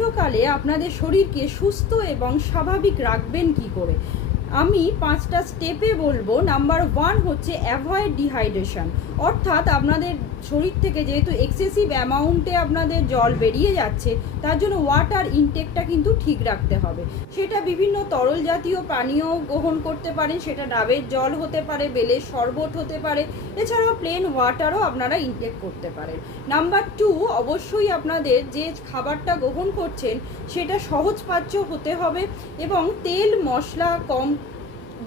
গ্রীষ্মকালে আপনাদের শরীরকে সুস্থ এবং স্বাভাবিক রাখবেন কি করে, আমি 5টা স্টেপে বলবো। নাম্বার 1 হচ্ছে অ্যাভয়েড ডিহাইড্রেশন, অর্থাৎ আপনাদের শরীর থেকে যেহেতু এক্সেসিভ অ্যামাউন্টে আপনাদের জল বেরিয়ে যাচ্ছে, তার জন্য ওয়াটার ইনটেকটা কিন্তু ঠিক রাখতে হবে। সেটা বিভিন্ন তরল জাতীয় পানীয় গ্রহণ করতে পারেন, সেটা ডাবের জল হতে পারে, বেলের শরবত হতে পারে, এছাড়াও প্লেন ওয়াটারও আপনারা ইনটেক করতে পারেন। নাম্বার 2, অবশ্যই আপনাদের যে খাবারটা গ্রহণ করছেন সেটা সহজপাচ্য হতে হবে এবং তেল মশলা কম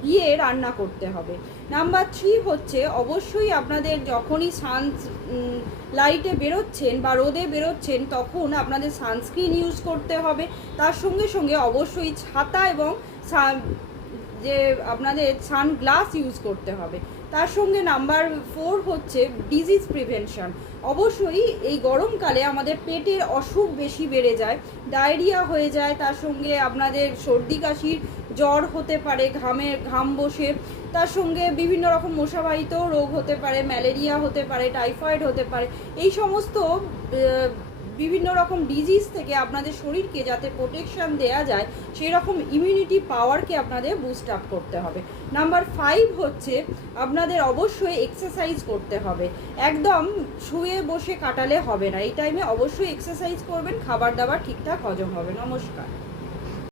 দিয়ে রান্না করতে হবে। নাম্বার 3 হচ্ছে অবশ্যই আপনাদের যখনই লাইটে বেরোচ্ছেন বা রোদে বেরোচ্ছেন তখন আপনাদের সানস্ক্রিন ইউজ করতে হবে। তার সঙ্গে সঙ্গে অবশ্যই ছাতা এবং যে আপনাদের সানগ্লাস ইউজ করতে হবে। তার সঙ্গে নাম্বার 4 হচ্ছে ডিজিজ প্রিভেনশন। অবশ্যই এই গরমকালে আমাদের পেটের অসুখ বেশি বেড়ে যায়, ডায়রিয়া হয়ে যায়, তার সঙ্গে আপনাদের সর্দি কাশির জ্বর হতে পারে, ঘাম বসে, তার সঙ্গে বিভিন্ন রকম মশাবাহিত রোগ হতে পারে, ম্যালেরিয়া হতে পারে, টাইফয়েড হতে পারে। এই সমস্ত বিভিন্ন রকম ডিজিজ থেকে আপনাদের শরীরকে যাতে প্রোটেকশন দেওয়া যায় সেই রকম ইমিউনিটি পাওয়ারকে আপনাদের বুস্ট আপ করতে হবে। নাম্বার 5 হচ্ছে আপনাদের অবশ্যই এক্সারসাইজ করতে হবে। একদম শুয়ে বসে কাটালে হবে না, এই টাইমে অবশ্যই এক্সারসাইজ করবেন, খাবার দাবার ঠিকঠাক হজম হবে। নমস্কার।